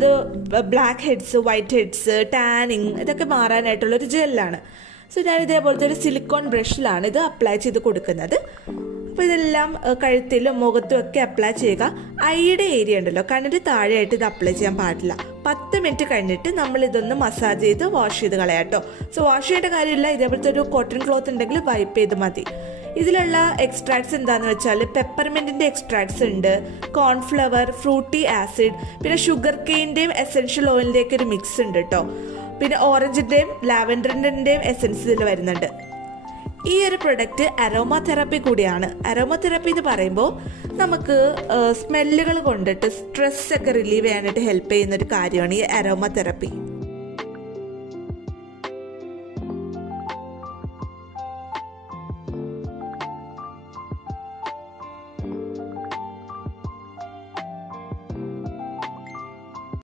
അത് black heads, white heads, tanning ഇതൊക്കെ മാറാനായിട്ടുള്ളൊരു ജെല്ലാണ്. സോ ഞാൻ ഇതേപോലത്തെ ഒരു സിലിക്കോൺ ബ്രഷിലാണ് ഇത് അപ്ലൈ ചെയ്ത് കൊടുക്കുന്നത്. അപ്പോൾ ഇതെല്ലാം കഴുത്തിലും മുഖത്തും ഒക്കെ അപ്ലൈ ചെയ്യുക. ഐയുടെ ഏരിയ ഉണ്ടല്ലോ, കണ്ണിന് താഴെയായിട്ട് ഇത് അപ്ലൈ ചെയ്യാൻ പാടില്ല. 10 മിനിറ്റ് കഴിഞ്ഞിട്ട് നമ്മൾ ഇതൊന്ന് മസാജ് ചെയ്ത് വാഷ് ചെയ്ത് കളയാം കേട്ടോ. സോ വാഷ് ചെയ്യേണ്ട കാര്യമില്ല, ഇതേപോലത്തെ ഒരു കോട്ടൺ ക്ലോത്ത് ഉണ്ടെങ്കിൽ വൈപ്പ് ചെയ്ത് മതി. ഇതിലുള്ള എക്സ്ട്രാക്ട്സ് എന്താന്ന് വെച്ചാൽ പെപ്പർമെന്റിന്റെ എക്സ്ട്രാക്ട്സ് ഉണ്ട്, കോൺഫ്ലവർ, ഫ്രൂട്ടി ആസിഡ്, പിന്നെ ഷുഗർ കെയിൻ്റെയും എസെൻഷ്യൽ ഓയിലിൻ്റെയൊക്കെ ഒരു മിക്സ് ഉണ്ട് കേട്ടോ. പിന്നെ ഓറഞ്ചിൻ്റെയും ലാവൻഡറിൻ്റെയും എസെൻസ് ഇതിൽ വരുന്നുണ്ട്. ഈ ഒരു പ്രൊഡക്റ്റ് അരോമ തെറാപ്പി കൂടിയാണ്. അരോമ തെറാപ്പി എന്ന് പറയുമ്പോൾ നമുക്ക് സ്മെല്ലുകൾ കൊണ്ടിട്ട് സ്ട്രെസ് ഒക്കെ റിലീവ് ചെയ്യാനായിട്ട് ഹെൽപ്പ് ചെയ്യുന്ന ഒരു കാര്യമാണ് ഈ അരോമ തെറാപ്പി.